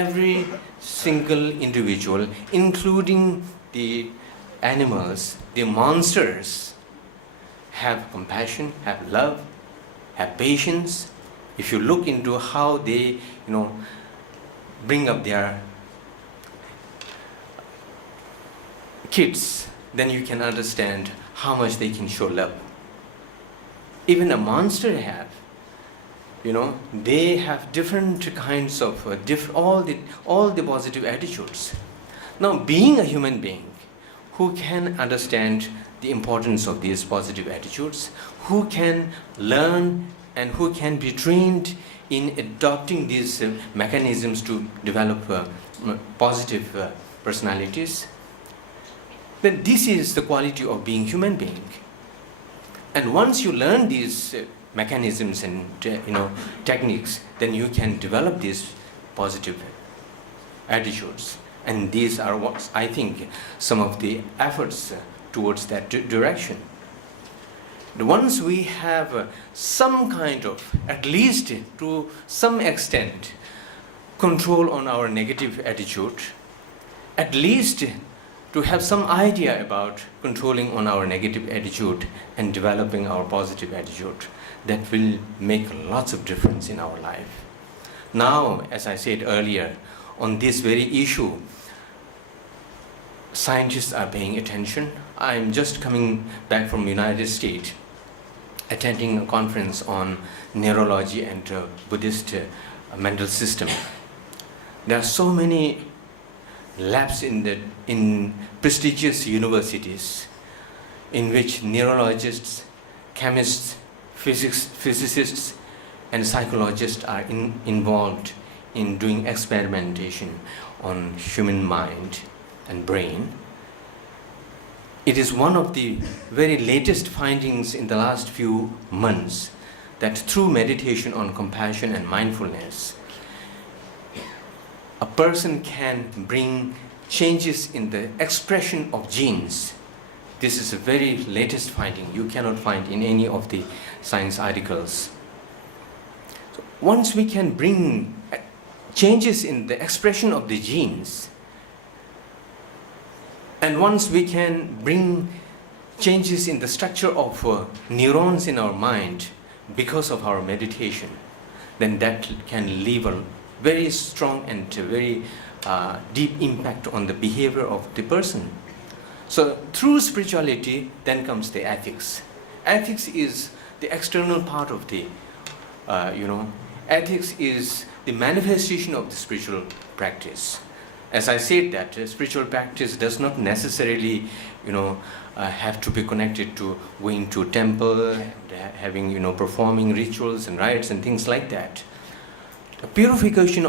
Every single individual, including the animals, the monsters, have compassion, have love, have patience. If you look into how they, bring up their kids, then you can understand how much they can show love. Even a monster have, they have different kinds of all the positive attitudes. Now, being a human being who can understand the importance of these positive attitudes, who can learn and who can be trained in adopting these mechanisms to develop positive personalities, then this is the quality of being human being. And once you learn these mechanisms and techniques, then you can develop these positive attitudes. And these are what I think some of the efforts towards that direction. Once we have some kind of, at least to some extent, control on our negative attitude, at least to have some idea about controlling on our negative attitude and developing our positive attitude, that will make lots of difference in our life. Now, as I said earlier, on this very issue, scientists are paying attention. I'm just coming back from United States, attending a conference on neurology and Buddhist mental system. There are so many labs in prestigious universities in which neurologists, chemists, physicists and psychologists are involved in doing experimentation on human mind and brain. It is one of the very latest findings in the last few months that through meditation on compassion and mindfulness, a person can bring changes in the expression of genes. This is a very latest finding you cannot find in any of the science articles. So once we can bring changes in the expression of the genes, and once we can bring changes in the structure of neurons in our mind because of our meditation, then that can leave a very strong and very deep impact on the behavior of the person. So through spirituality, then comes the ethics. Ethics is the external part of the, ethics is the manifestation of the spiritual practice. As I said, that spiritual practice does not necessarily, have to be connected to going to temple and having, performing rituals and rites and things like that. The purification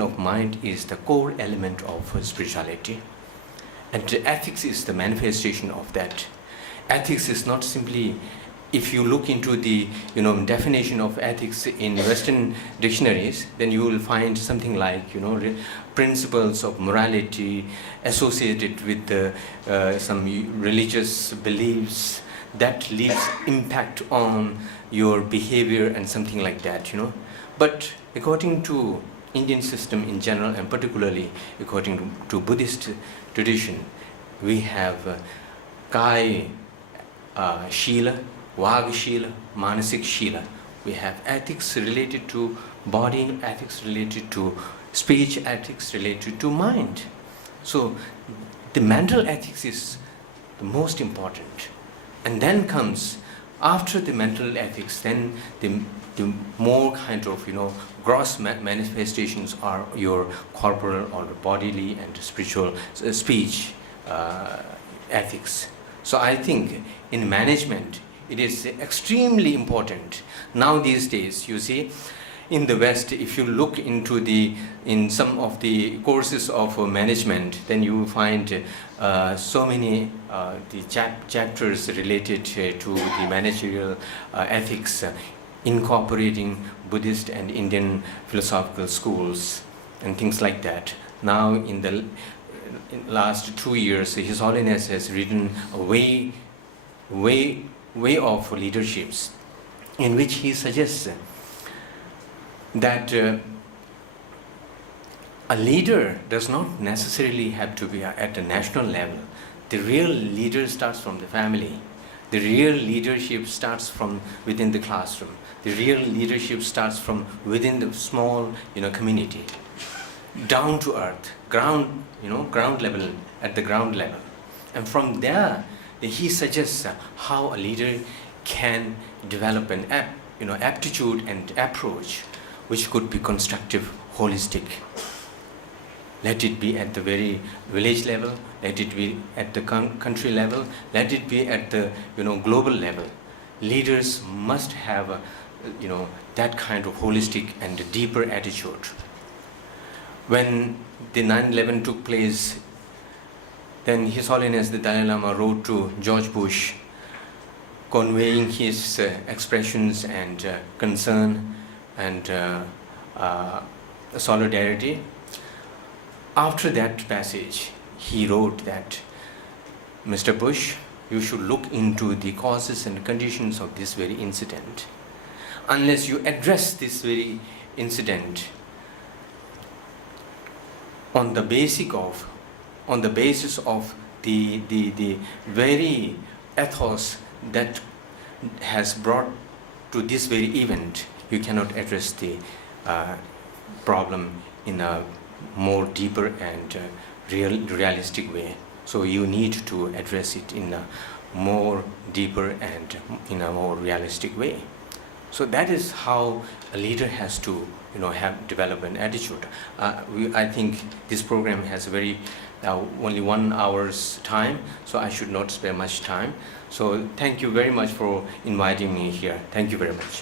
of mind is the core element of spirituality, and the ethics is the manifestation of that. Ethics is not simply, if you look into the definition of ethics in Western dictionaries, then you will find something like principles of morality associated with some religious beliefs that leaves impact on your behavior and something like that. But according to Indian system in general, and particularly according to Buddhist tradition, we have Kai Shila, Vag Shila, Manasik Shila. We have ethics related to body, ethics related to speech, ethics related to mind. So the mental ethics is the most important. And then comes, after the mental ethics, then the more kind of gross manifestations are your corporal or bodily and spiritual speech ethics. So I think in management it is extremely important. Now these days, you see, in the West, if you look into in some of the courses of management, then you will find so many the chapters related to the managerial ethics, incorporating Buddhist and Indian philosophical schools and things like that. Now in the last 2 years, His Holiness has written a way of leaderships in which he suggests that a leader does not necessarily have to be at a national level. The real leader starts from the family. The real leadership starts from within the classroom. The real leadership starts from within the small, community, down to earth, ground level, at the ground level. And from there, he suggests how a leader can develop an aptitude and approach which could be constructive, holistic. Let it be at the very village level, let it be at the country level, let it be at the global level. Leaders must have that kind of holistic and deeper attitude. When the 9/11 took place, then His Holiness the Dalai Lama wrote to George Bush, conveying his expressions and concern and solidarity. After that passage, he wrote that, Mr. Bush, you should look into the causes and conditions of this very incident. Unless you address this very incident on the basis of the very ethos that has brought to this very event, you cannot address the problem in a more deeper and realistic way. So you need to address it in a more deeper and in a more realistic way. So that is how a leader has to develop an attitude. I think this program has very only 1 hour's time, so I should not spare much time. So thank you very much for inviting me here. Thank you very much.